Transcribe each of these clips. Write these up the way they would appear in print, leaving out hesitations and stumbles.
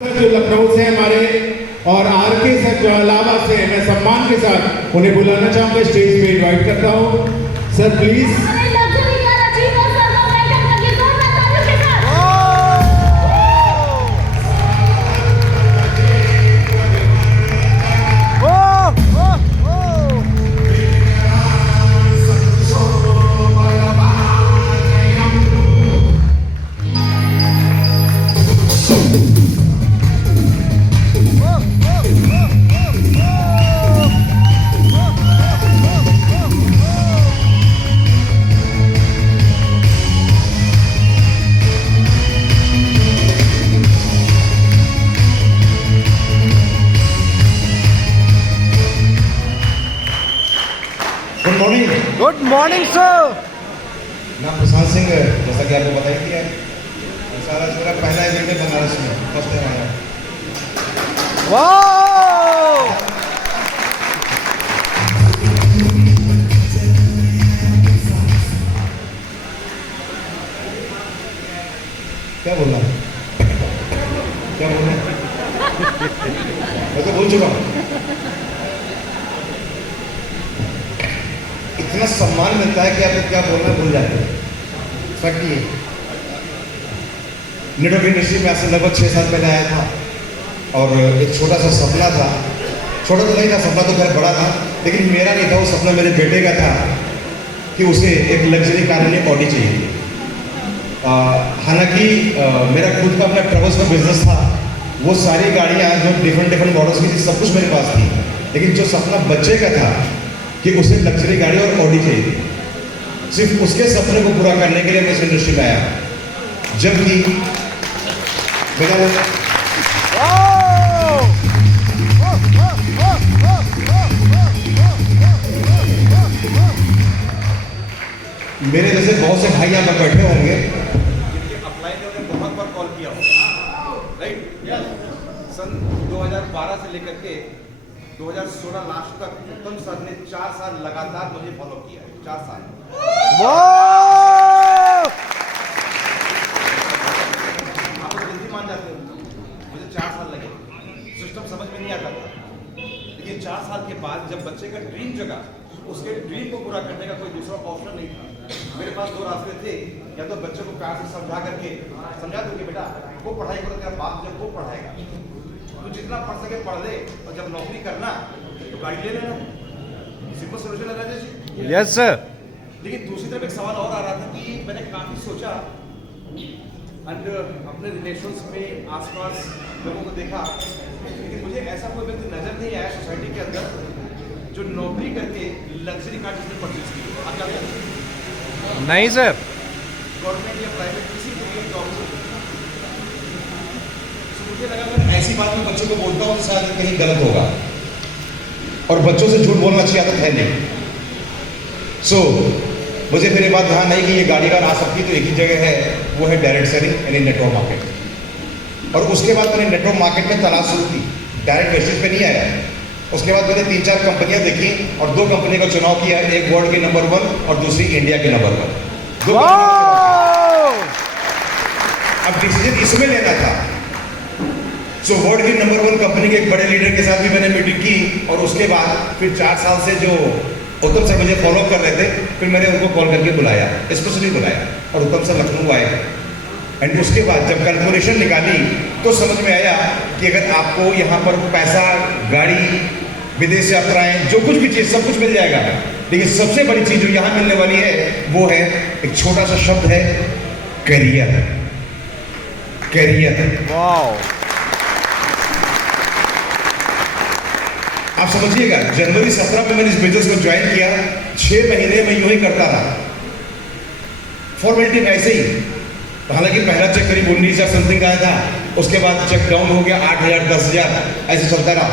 जो लखनऊ से हमारे और आरके सर जो इलाहाबाद से मैं सम्मान के साथ उन्हें बुलाना चाहूंगा, स्टेज पे इनवाइट करता हूं sir please. Good morning sir. नाम प्रशांत सिंह है, जैसा कि आपको बताया कि सारा मेरा पहला इवेंट है बनारस में, फर्स्ट टाइम आया। वाह क्या बोलना है, क्या बोलना है? मैं तो बोल चुका हूँ। इतना सम्मान मिलता है कि आपको क्या बोलना भूल जाते हैं। फैक्ट ये नेटवर्क इंडस्ट्री में आज से लगभग 6 साल पहले आया था और एक छोटा सा सपना था, छोटा तो नहीं था, सपना तो खैर बड़ा था, लेकिन मेरा नहीं था, वो सपना मेरे बेटे का था कि उसे एक लग्जरी कार में ऑडी चाहिए। हालांकि मेरा खुद का अपना ट्रैवल्स का बिजनेस था, वो सारी गाड़ियाँ जो डिफरेंट मॉडल्स की थी सब कुछ मेरे पास थी, लेकिन जो सपना बच्चे का था कि उसे लग्जरी गाड़ी और ऑडी चाहिए थी, सिर्फ उसके सपने को पूरा करने के लिए मैं इस इंडस्ट्री में आया। जबकि मेरे जैसे बहुत से भाई यहाँ पर बैठे होंगे अप्लाई ने उन्हें बहुत बार कॉल किया होगा, राइट? सन 2012 से लेकर के 2016 लास्ट तक उत्तम सर ने 4 साल लगातार मुझे फॉलो किया है। 4 साल। आप लोग जल्दी मान जाते हो, मुझे 4 साल लगे, सिस्टम समझ में नहीं आता था, लेकिन 4 साल के बाद जब बच्चे का ड्रीम जगा, उसके ड्रीम को पूरा करने का कोई दूसरा ऑप्शन नहीं था। मेरे पास 2 रास्ते थे, या तो बच्चे को प्यार से समझा करके समझा दूंगे बेटा वो पढ़ाई करो, तेरा बाप जब वो पढ़ाएगा तो जितना पढ़ सके पढ़ ले, और जब नौकरी करना तो गाड़ी ले लेना। सिंपल सोल्यूशन है राजेश जी। Yes sir. लेकिन दूसरी तरफ एक सवाल और आ रहा था कि मैंने काफी सोचा एंड अपने रिलेशंस में आसपास लोगों को देखा, लेकिन मुझे ऐसा कोई व्यक्ति नजर नहीं आया सोसाइटी के अंदर जो नौकरी करके लग्जरी कार जिसने परचेज की। आप क्या कहते हैं? नहीं सर। गवर्नमेंट या प्राइवेट किसी को भी जॉब। मुझे लगा अगर ऐसी बात मैं बच्चों को बोलता हूँ तो शायद कहीं गलत होगा, और बच्चों से झूठ बोलना अच्छी आदत है नहीं। मुझे फिर ये बात ध्यान आई कि ये गाड़ी अगर आ सकती तो एक ही जगह है, वो है डायरेक्ट सेलिंग यानी नेटवर्क मार्केट। और उसके बाद मैंने नेटवर्क मार्केट में तलाश शुरू की, डायरेक्ट बेसिस पे नहीं आया। उसके बाद मैंने 3-4 कंपनियां देखी और 2 कंपनी का चुनाव किया, एक वर्ल्ड की नंबर 1 और दूसरी इंडिया की नंबर 1। अब डिसीजन इसमें लेना था, वर्ल्ड की नंबर 1 कंपनी के एक बड़े लीडर के साथ भी मैंने मीटिंग की, और उसके बाद फिर 4 साल से जो उत्तम सर मुझे फॉलो कर रहे थे, फिर मैंने उनको कॉल करके बुलाया, स्पेशली बुलाया, और उत्तम सर लखनऊ आए। एंड उसके बाद जब कैलकुलेशन निकाली तो समझ में आया कि अगर आपको यहाँ पर पैसा, गाड़ी, विदेश यात्राएं, जो कुछ भी चीज़ सब कुछ मिल जाएगा, लेकिन सबसे बड़ी चीज़ जो यहाँ मिलने वाली है वो है एक छोटा सा शब्द है, करियर। करियर। वाह। आप समझिएगा, जनवरी 17 में मैंने इस बिजनेस को ज्वाइन किया, 6 महीने में यूं ही करता रहा, फॉर्मेलिटी में ऐसे ही। हालांकि पहला चेक करीब 19,000 समथिंग आया था, उसके बाद चेक डाउन हो गया 8,000, 10,000, ऐसे चलता रहा।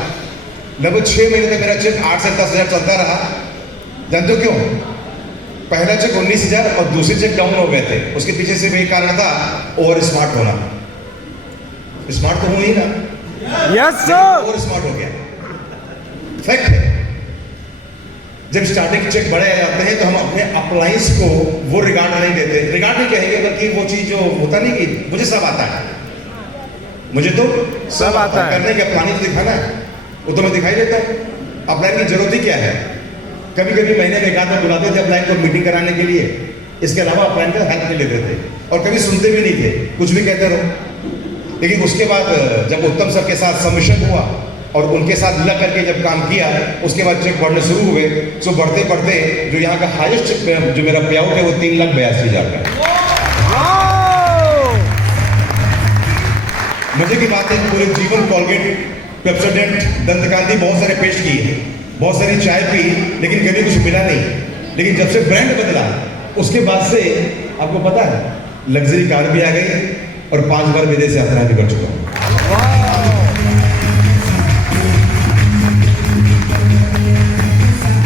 लगभग 6 महीने तक मेरा चेक 8 से 10,000 चलता रहा। जानते हो क्यों? पहला चेक 19,000 और दूसरे चेक डाउन हो गए थे। उसके पीछे से वही कारण था, ओवर स्मार्ट होना। स्मार्ट तो हुआ ही ना, यस सर। ओवर स्मार्ट हो गया, फैक्ट है। जब स्टार्टिंग चेक बड़े आ जाते हैं तो हम अपने अप्लायंस को वो रिगार्ड नहीं देते, रिगार्ड नहीं कहेंगे, बल्कि वो चीज जो होता नहीं कि मुझे सब आता है, मुझे तो सब आता है। करने का प्लानिंग तो दिखाना है, वो तो मैं दिखाई देता हूँ। अपलाइन की जरूरत ही क्या है? कभी कभी महीने में एक आध बार बुलाते थे अपलाइन को मीटिंग कराने के लिए, इसके अलावा अपलाइन का हेल्प नहीं लेते थे और कभी सुनते भी नहीं थे, कुछ भी कहते रहो। लेकिन उसके बाद जब उत्तम सर के साथ सबमिशन हुआ और उनके साथ लग करके जब काम किया, उसके बाद चेक बढ़ने शुरू हुए। सो बढ़ते बढ़ते जो यहाँ का हाईएस्ट जो मेरा पे आउट है वो 3,82,000 का है। मजे की बात है, पूरे जीवन कोलगेट, पेप्सोडेंट, दंतकांति बहुत सारे पेस्ट किए, बहुत सारी चाय पी, लेकिन कभी कुछ मिला नहीं। लेकिन जब से ब्रांड बदला उसके बाद से आपको पता है लग्जरी कार भी आ गई और 5 बार विदेश यात्रा भी कर चुका हूँ।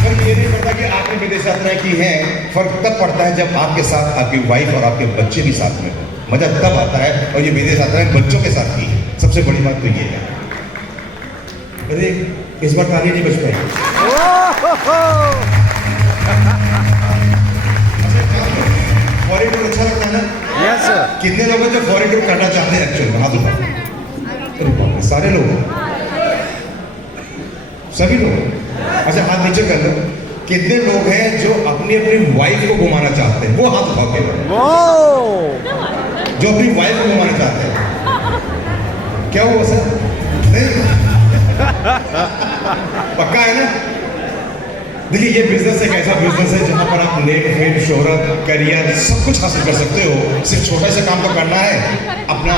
फर्क ये नहीं पड़ता कि आपने विदेश यात्राएं की हैं, फर्क तब पड़ता है जब आपके साथ आपकी वाइफ और आपके बच्चे भी साथ में हो, मजा तब आता है। और ये विदेश यात्राएं बच्चों के साथ की, सबसे बड़ी बात तो ये है। अरे इस बार ताली नहीं बच पाई। फॉरेन टूर अच्छा लगता है ना? Yes sir. कितने लोग हैं जो फॉरेन टूर करना चाहते हैं एक्चुअली? हाथ उठाओ। अरे बाप रे, सारे लोग, सभी लोग। अच्छा हाथ नीचे कर लो। कितने लोग हैं जो अपनी अपनी वाइफ को घुमाना चाहते हैं? वो हाथ उठाओ के। जो अपनी वाइफ को घुमाना चाहते हैं, क्या हुआ सर? नहीं पक्का है ना? देखिए ये बिजनेस एक ऐसा बिजनेस है जहां पर आप नेम, फेम, शोहरत, करियर सब कुछ हासिल कर सकते हो। सिर्फ छोटा सा काम तो करना है, अपना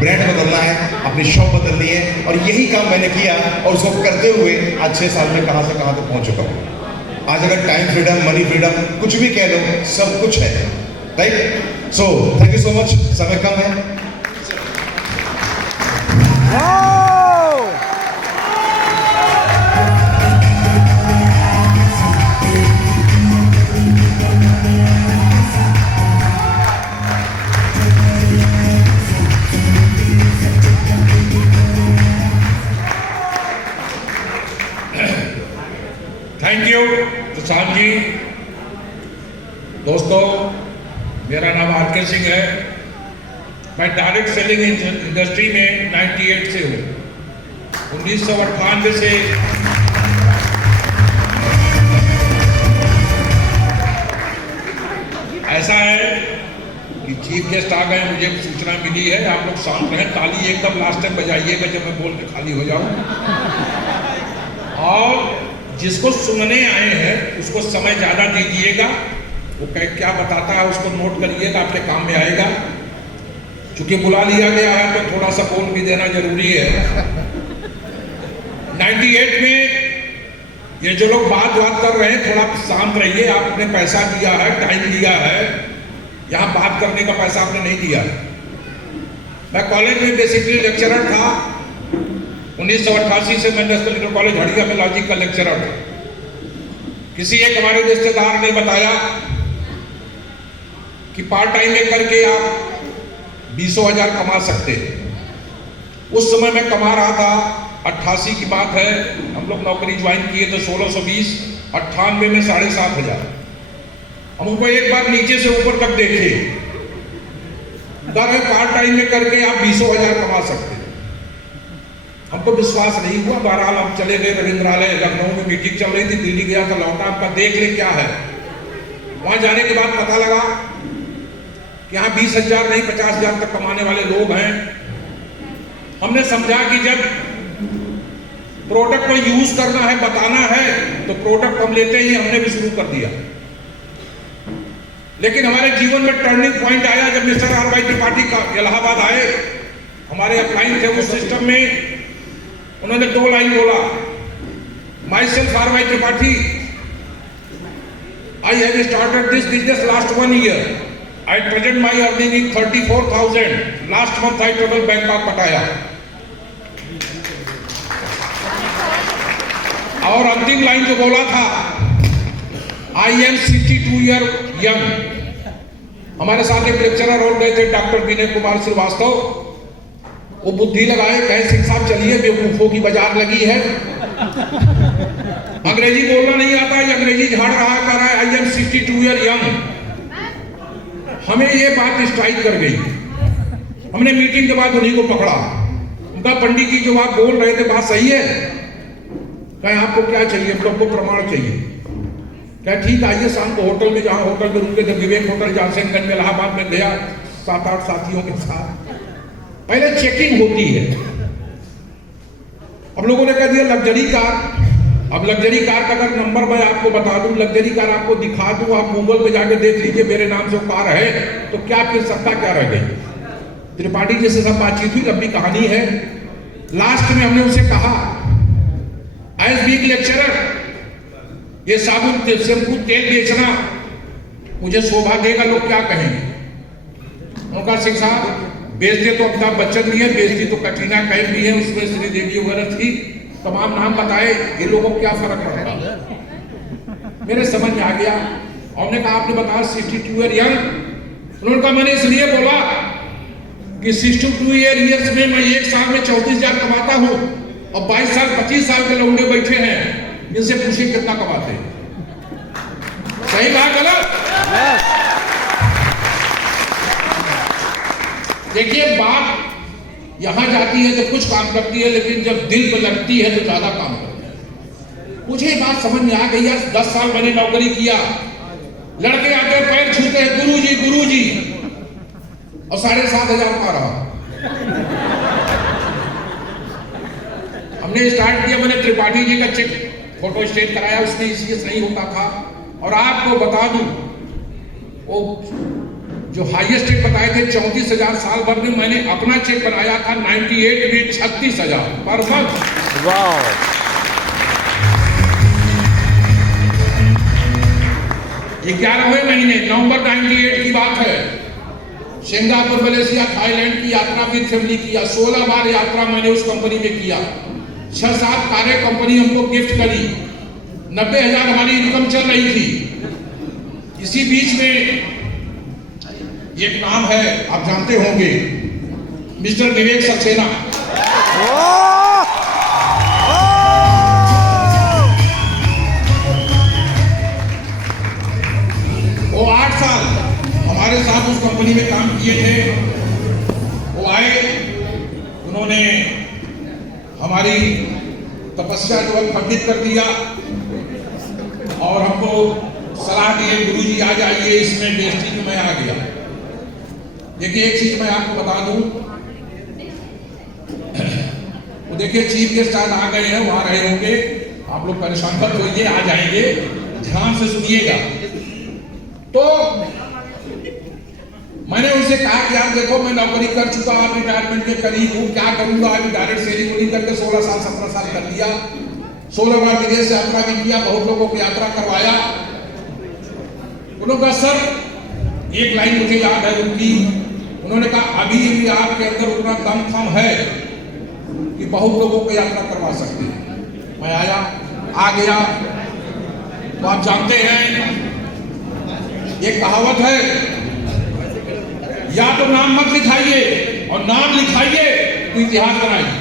ब्रांड बदलना है, अपनी शॉप बदलनी है। और यही काम मैंने किया और उसको करते हुए आज 6 साल में कहां से कहां तक पहुंच चुका हूं। आज अगर टाइम फ्रीडम, मनी फ्रीडम, कुछ भी कह लो, सब कुछ है। Right? So thank you so much. समय कम है। Thank you Prashant ji. दोस्तों, मेरा नाम आर.के. सिंह है। मैं डायरेक्ट सेलिंग इंडस्ट्री में 98 से हूँ। 1998 से ऐसा है कि चीफ गेस्ट आ गए, मुझे सूचना मिली है। आप लोग शांत रहें, ताली एकदम लास्ट टाइम बजाइएगा जब मैं बोल के खाली हो जाऊँ। और जिसको सुनने आए हैं उसको समय ज़्यादा दीजिएगा, वो क्या बताता है उसको नोट करिएगा, आपके काम में आएगा। क्योंकि बुला लिया गया है तो थोड़ा सा बोल भी देना जरूरी है। 98 में ये जो लोग बात कर रहे हैं, थोड़ा शांत रहिए। आपने पैसा दिया है, टाइम दिया है, यहाँ बात करने का पैसा आपने नहीं दिया। मैं कॉलेज में बेसिकली लेक्चरर था। 1988 से मैं नेशनल इंटर कॉलेज हड़िया में लॉजिक का लेक्चरर था। किसी एक हमारे रिश्तेदार ने बताया कि पार्ट टाइम में करके आप 20,000 कमा सकते हैं। उस समय मैं कमा रहा था, 88 की बात है, हम लोग नौकरी ज्वाइन किए थे 1620, 98 में 7,500। हम उनको एक बार नीचे से ऊपर तक देखे, दर पार्ट टाइम में करके आप 20,000 कमा सकते हैं। हमको विश्वास नहीं हुआ। बहरहाल हम चले गए रविंद्रालय, लखनऊ में मीटिंग चल रही थी, दिल्ली गया था, लौटा, आपका देख ले क्या है। वहां जाने के बाद पता लगा कि यहाँ 20,000 नहीं 50,000 तक कमाने वाले लोग हैं। हमने समझा कि जब प्रोडक्ट को यूज करना है, बताना है, तो प्रोडक्ट हम लेते ही हमने भी शुरू कर दिया। लेकिन हमारे जीवन में टर्निंग पॉइंट आया जब मिस्टर आर.वाई. त्रिपाठी का इलाहाबाद आए। हमारे अपलाइन थे उस सिस्टम में। उन्होंने 2 लाइन बोला, myself R Y. Tripathi, I have started this business last 1 year. At present my earning is 34,000. Last month I travel Bangkok, Pattaya. और अंतिम लाइन जो बोला था, I am 62 year young. हमारे साथ एक लेक्चरर और गए थे, डॉक्टर विनय कुमार श्रीवास्तव। वो बुद्धि लगाए, कहे सिंह साहब चलिए, बेवकूफों की बाजार लगी है। अंग्रेजी बोलना नहीं आता, ये अंग्रेजी झाड़ रहा कर रहा है, I am 62 year young. हमें ये बात स्ट्राइक कर गई। हमने मीटिंग के बाद उन्हीं को पकड़ा। उनका पंडित जी जो आप बोल रहे थे बात सही है? कहीं आपको क्या चाहिए? हमको प्रमाण चाहिए। क्या ठीक, आइए शाम को होटल में, जहाँ होटल में रुके थे, विवेक होटल जानसेनगंज में, इलाहाबाद में गया 7-8 साथियों के साथ। पहले चेकिंग होती है। अब लोगों ने कह दिया लग्जरी कार। अब लग्जरी कार का अगर नंबर मैं आपको बता दूं, लग्जरी कार आपको दिखा दूं, आप गूगल पे जाके देख लीजिए मेरे नाम से वो कार है, तो क्या फिर सत्ता क्या रह गई? त्रिपाठी जी से सब बातचीत हुई, लंबी कहानी है। लास्ट में हमने उनसे कहा, एज बीइंग लेक्चरर, ये साबुन शैम्पू तेल बेचना मुझे शोभा देगा, लोग क्या कहेंगे? उनका सिंह साहब, बेचते तो अमिताभ बच्चन भी है, बेचती तो कटरीना कैफ भी है, उसमें श्रीदेवी वगैरह थी, तमाम नाम बताए, ये लोगों को क्या फर्क पड़ता? मेरे समझ में आ गया। हमने कहा आपने बताया 62 ईयर यंग। उन्होंने कहा मैंने इसलिए बोला कि 62 ईयर्स में मैं एक साल में 34,000 कमाता हूं, और 22 साल 25 साल के लौंडे बैठे हैं, इनसे पूछिए कितना कमाते हैं। सही कहा गलत? देखिए, बात यहां जाती है तो कुछ काम करती है, लेकिन जब दिल पे लगती है तो ज्यादा काम करती है। मुझे बात समझ में आ गई यार। 10 साल मैंने नौकरी किया, लड़के आके पैर छूते हैं, गुरुजी गुरुजी, और 7,500 पा रहा। हमने स्टार्ट किया, मैंने त्रिपाठी जी का चेक फोटो स्टेट कराया, उसमें इसलिए सही होता था। और आपको बता दूं, वो जो हाईएस्ट चेक बताए थे 34,000 साल भर में, मैंने अपना चेक बनाया था 98 में 36,000 पर मंथ। वाह! ये 11वें महीने नवंबर 98 की बात है। सिंगापुर, मलेशिया, थाईलैंड की यात्रा विद फैमिली किया। 16 बार यात्रा मैंने उस कंपनी में किया। 6-7 कारें कंपनी हमको गिफ्ट करी। 90,000 हमारी इनकम चल रही थी। इसी बीच में एक नाम है, आप जानते होंगे, मिस्टर विवेक सक्सेना। वो 8 साल हमारे साथ उस कंपनी में काम किए थे। वो आए, उन्होंने हमारी तपस्या जो है खंडित कर दिया, और हमको सलाह दिए, गुरुजी आ जाइए, इसमें बेइज्जती में मैं आ गया। देखिए, एक चीज मैं आपको बता दूं, वो देखिए चीफ गेस्ट आज आ गए हैं, वहां रहे होंगे, आप लोग परेशान मत होइए, आ जाएंगे, ध्यान से सुनिएगा। तो मैंने उनसे कहा कि यार देखो, मैं नौकरी कर चुका, आप रिटायरमेंट के करीब हूं, क्या करूंगा? अभी डायरेक्ट सेरेमनी करके 16 साल 17 साल कर लिया। 16 बार विदेश यात्रा भी किया, बहुत लोगों को यात्रा करवाया। उन्होंने कहा सर, एक लाइन मुझे याद है उनकी, उन्होंने कहा अभी भी आपके अंदर उतना दमखम है कि बहुत लोगों को यात्रा करवा सकते हैं। मैं आ गया। तो आप जानते हैं, एक कहावत है, या तो नाम मत लिखाइए, और नाम लिखाइए तो इतिहास बनाइए।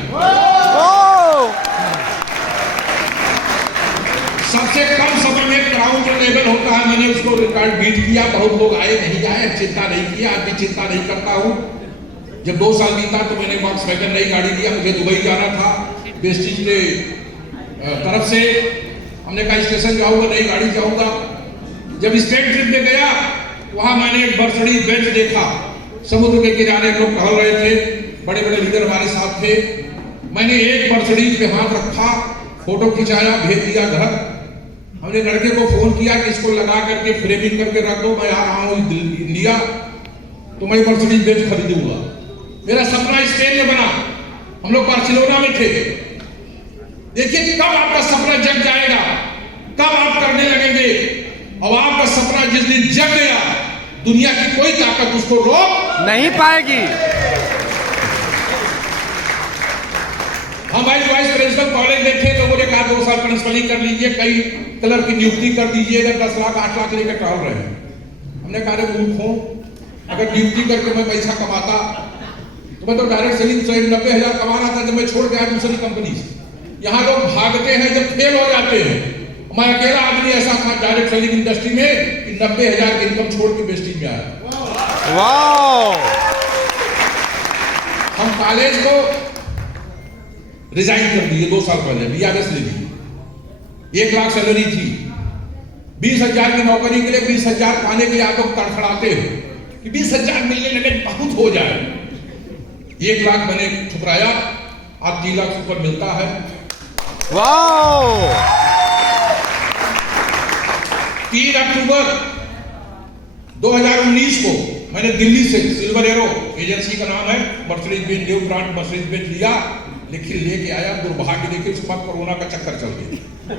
सबसे कम समय में ग्राउंड लेवल होता है, मैंने उसको रिकॉर्ड बीट किया। बहुत लोग आए, नहीं आए, चिंता नहीं किया, आज भी चिंता नहीं करता हूं। जब 2 साल बीता तो मैंने वॉक्सवैगन नई गाड़ी लिया, मुझे दुबई जाना था वेस्टिज के तरफ से। हमने कहा स्टेशन जाऊंगा, नई गाड़ी जाऊंगा। जब स्टेट ट्रिप में गया, वहां मैंने एक मर्सिडीज बेंज देखा, समुद्र के किनारे लोग टहल रहे थे, बड़े बड़े लीडर हमारे साथ थे। मैंने एक मर्सिडीज पे हाथ रखा, फोटो खिंचाया, भेज दिया घर। हमने लड़के को फोन किया कि इसको लगा करके फ्रेमिंग करके रख दो, मैं आ रहा हूं इंडिया, तो मैं मर्सिडीज बेंज खरीदूंगा। मेरा सपना स्पेन में बना। हम लोग बार्सिलोना में थे। देखिए, कब आपका सपना जग जाएगा, कब आप करने लगेंगे, और आपका सपना जिस दिन जग गया, दुनिया की कोई ताकत उसको रोक नहीं पाएगी। हम वाइस प्रिंसिपल कॉलेज में थे, लोगों ने कहा 2 साल प्रिंसिपलिंग कर लीजिए, कई क्लर्क की नियुक्ति कर दीजिएगा, 10 लाख 8 लाख लेकर टहल रहे हैं। हमने कहा रे मूर्ख हो, अगर नियुक्ति करके मैं पैसा कमाता तो मैं तो डायरेक्ट सेलिंग से 90,000 कमा रहा था जब मैं छोड़ गया दूसरी कंपनी से। यहाँ लोग भागते हैं जब फेल हो जाते हैं। मैं अकेला आदमी ऐसा था डायरेक्ट सेलिंग इंडस्ट्री में कि 90,000 की इनकम छोड़ के वेस्टिज में आया। वाह! हम कॉलेज को रिजाइन कर दिए 2 साल पहले, BRS ले ली। 1 लाख सैलरी थी, 20,000 की नौकरी के लिए 20,000 पाने के लिए आप लोग तड़फड़ाते हो कि 20,000 मिलने लगे बहुत हो जाए। 1 लाख मैंने ठुकराया, आज 3 लाख ऊपर मिलता है। वाओ 3 अक्टूबर 2019 को मैंने दिल्ली से सिल्वर एरो एजेंसी का नाम है, Mercedes Benz new brand Mercedes Benz लिया, लेकिन लेके आया, दुर्भाग्य देखिए उसके बाद कोरोना का चक्कर चल गया।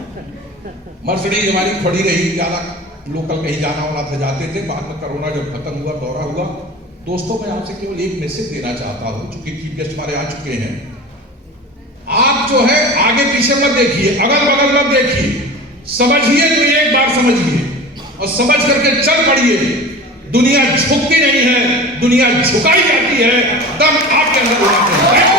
मर्सिडीज हमारी खड़ी रही, ज्यादा लोकल कहीं जाना वाला था जाते थे, बाद में कोरोना जब खत्म हुआ, दौरा हुआ। दोस्तों मैं आपसे केवल एक मैसेज देना चाहता हूं, चूंकि चीफ गेस्ट हमारे आ चुके हैं, आप जो है आगे पीछे मत देखिए, अगल बगल मत देखिए, समझिए तो एक बार समझिए और समझ करके चल पड़िए। दुनिया झुकती नहीं है, दुनिया झुकाई जाती है, दम आपके अंदर होना चाहिए।